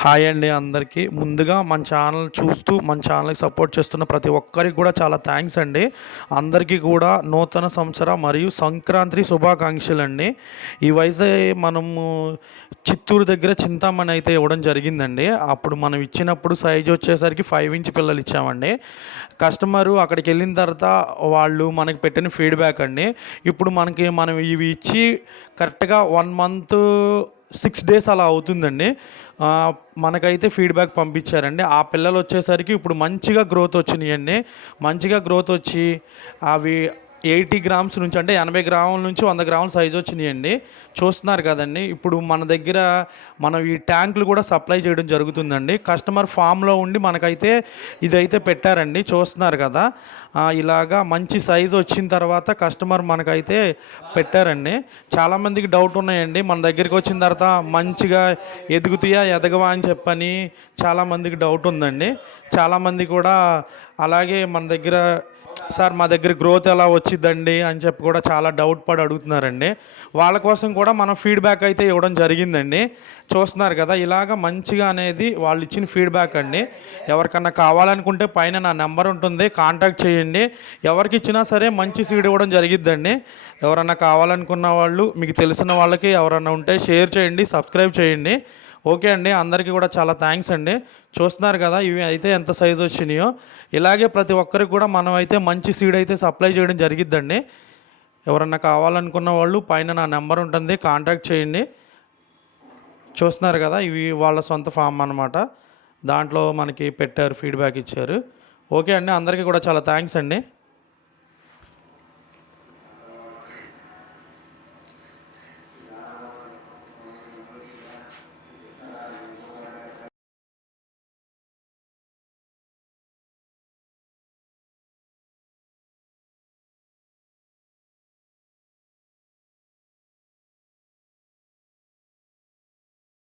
Hi అండి అందరికీ. ముందుగా మన ఛానల్ చూస్తూ మన ఛానల్‌కి సపోర్ట్ చేస్తున్న ప్రతి ఒక్కరికి కూడా చాలా థ్యాంక్స్ అండి. అందరికీ కూడా నూతన సంవత్సర మరియు సంక్రాంతి శుభాకాంక్షలండి. ఈ వయసు మనము చిత్తూరు దగ్గర చింతామణి అయితే ఇవ్వడం జరిగిందండి. అప్పుడు మనం ఇచ్చినప్పుడు సైజ్ వచ్చేసరికి 5 ఇంచ్ పిల్లలు ఇచ్చామండి. కస్టమరు అక్కడికెళ్ళిన తర్వాత వాళ్ళు మనకి పెట్టిన ఫీడ్‌బ్యాక్ అండి. ఇప్పుడు మనం ఇవి ఇచ్చి కరెక్ట్‌గా 1 మంత్ 6 డేస్ అలా అవుతుందండి. మనకైతే ఫీడ్‌బ్యాక్ పంపించారండి. ఆ పిల్లలొచ్చేసరికి ఇప్పుడు మంచిగా గ్రోత్ వచ్చినియండి. మంచిగా గ్రోత్ వచ్చి అవి 80 గ్రామ్స్ నుంచి అంటే 80 గ్రాముల నుంచి 100 గ్రాముల సైజ్ వచ్చినియండి. చూస్తున్నారు కదండీ! ఇప్పుడు మన దగ్గర మనం ఈ ట్యాంకులు కూడా సప్లై చేయడం జరుగుతుందండి. కస్టమర్ ఫామ్‌లో ఉండి మనకైతే ఇదైతే పెట్టారండి. చూస్తున్నారు కదా! ఇలాగా మంచి సైజ్ వచ్చిన తర్వాత కస్టమర్ మనకైతే పెట్టారండి. చాలామందికి డౌట్ ఉన్నాయండి. మన దగ్గరికి వచ్చిన తర్వాత మంచిగా ఎదుగుతాయా, ఎదగవా అని చెప్పని చాలామందికి డౌట్ ఉందండి. చాలామంది కూడా అలాగే మన దగ్గర సార్ మా దగ్గర గ్రోత్ ఎలా వచ్చిద్దండి అని చెప్పి కూడా చాలా డౌట్ పడి అడుగుతున్నారండి. వాళ్ళ కోసం కూడా మనం ఫీడ్‌బ్యాక్ అయితే ఇవ్వడం జరిగిందండి. చూస్తున్నారు కదా! ఇలాగ మంచిగా అనేది వాళ్ళు ఇచ్చిన ఫీడ్‌బ్యాక్ అండి. ఎవరికన్నా కావాలనుకుంటే పైన నా నెంబర్ ఉంటుంది, కాంటాక్ట్ చేయండి. ఎవరికి ఇచ్చినా సరే మంచి సీడ్ ఇవ్వడం జరిగిద్దండి. ఎవరన్నా కావాలనుకున్న వాళ్ళు మీకు తెలిసిన వాళ్ళకి ఎవరన్నా ఉంటే షేర్ చేయండి, సబ్స్క్రైబ్ చేయండి. ఓకే అండి. అందరికీ కూడా చాలా థ్యాంక్స్ అండి. చూస్తున్నారు కదా! ఇవి అయితే ఎంత సైజ్ వచ్చినాయో. ఇలాగే ప్రతి ఒక్కరికి కూడా మనం అయితే మంచి సీడ్ అయితే సప్లై చేయడం జరిగిద్దండి. ఎవరన్నా కావాలనుకున్న వాళ్ళు పైన నా నెంబర్ ఉంటుంది, కాంటాక్ట్ చేయండి. చూస్తున్నారు కదా! ఇవి వాళ్ళ సొంత ఫామ్ అనమాట. దాంట్లో మనకి పెట్టారు, ఫీడ్‌బ్యాక్ ఇచ్చారు. ఓకే అండి. అందరికీ కూడా చాలా థ్యాంక్స్ అండి.